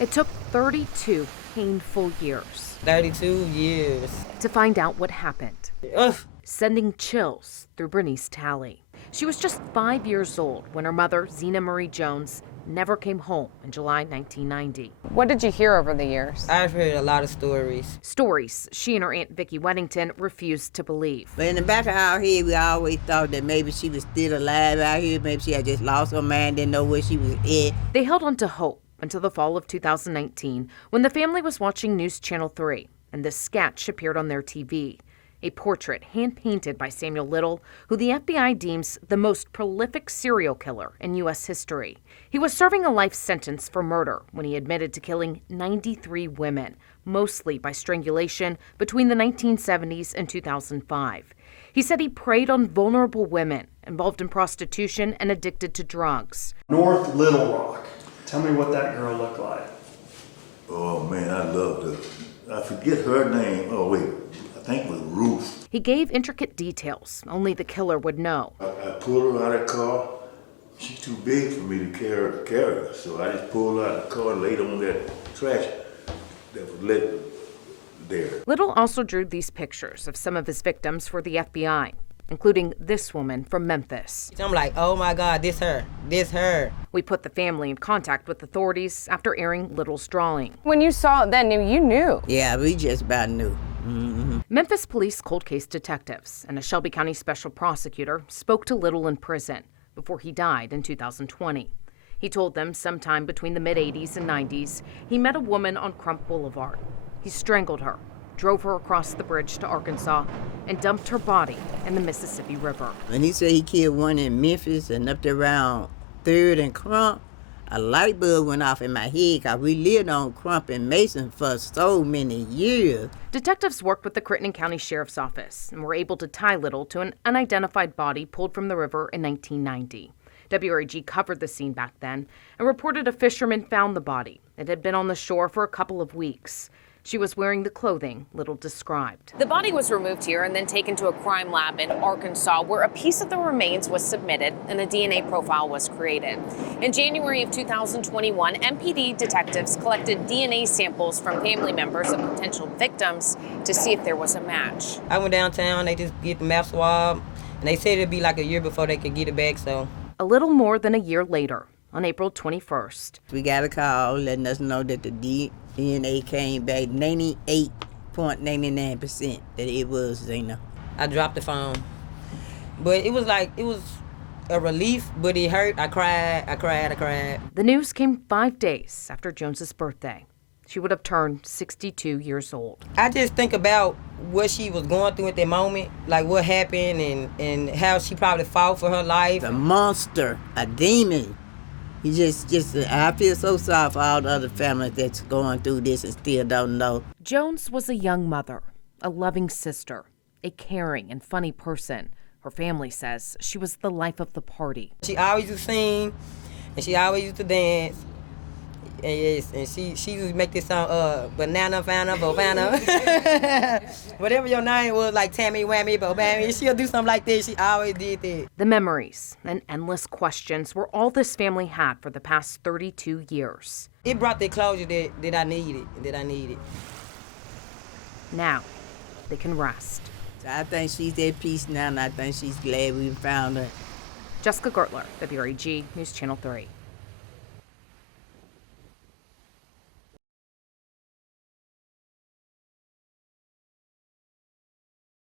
It took 32 painful years 32 years. to find out what happened, Ugh. sending chills through Bernice Talley. She was just 5 years old when her mother, Zena Marie Jones, never came home in July 1990. What did you hear over the years? I've heard a lot of stories. Stories she and her Aunt Vicki Weddington refused to believe. But in the back of our head, we always thought that maybe she was still alive out here. Maybe she had just lost her mind, didn't know where she was at. They held on to hope until the fall of 2019, when the family was watching News Channel 3, and this sketch appeared on their TV. A portrait hand-painted by Samuel Little, who the FBI deems the most prolific serial killer in U.S. history. He was serving a life sentence for murder when he admitted to killing 93 women, mostly by strangulation, between the 1970s and 2005. He said he preyed on vulnerable women involved in prostitution and addicted to drugs. North Little Rock. Tell me what that girl looked like. Oh man, I loved her. I forget her name. Oh wait, I think it was Ruth. He gave intricate details only the killer would know. I pulled her out of the car. She's too big for me to carry her. So I just pulled her out of the car and laid her on that trash that was lit there. Little also drew these pictures of some of his victims for the FBI, including this woman from Memphis. I'm like, oh my God, this her. We put the family in contact with authorities after airing Little's drawing. When you saw it then, you knew. Yeah, we just about knew. Memphis police cold case detectives and a Shelby County special prosecutor spoke to Little in prison before he died in 2020. He told them sometime between the mid-'80s and 90s, he met a woman on Crump Boulevard. He strangled her, drove her across the bridge to Arkansas, and dumped her body in the Mississippi River. When he said he killed one in Memphis and up there around 3rd and Crump, a light bulb went off in my head because we lived on Crump and Mason for so many years. Detectives worked with the Crittenden County Sheriff's Office and were able to tie Little to an unidentified body pulled from the river in 1990. WREG covered the scene back then and reported a fisherman found the body. It had been on the shore for a couple of weeks. She was wearing the clothing Little described. The body was removed here and then taken to a crime lab in Arkansas, where a piece of the remains was submitted and a DNA profile was created. In January of 2021, MPD detectives collected DNA samples from family members of potential victims to see if there was a match. I went downtown, they just get the map swab, and they said it'd be like a year before they could get it back, so. A little more than a year later, on April 21st. We got a call letting us know that the DNA came back 98.99% that it was Zena. I dropped the phone. But it was a relief, but it hurt. I cried. The news came 5 days after Jones's birthday. She would have turned 62 years old. I just think about what she was going through at that moment, like what happened and how she probably fought for her life. A monster, a demon. You just I feel so sorry for all the other families that's going through this and still don't know. Jones was a young mother, a loving sister, a caring and funny person. Her family says she was the life of the party. She always used to sing, and she always used to dance. And yes, and she used to make this song, Banana, Fana, Bobana. Whatever your name was, like Tammy, Whammy, Bobammy, she'll do something like this. She always did that. The memories and endless questions were all this family had for the past 32 years. It brought the closure that I needed. Now, they can rest. So I think she's at peace now, and I think she's glad we found her. Jessica Gertler, WREG News Channel 3.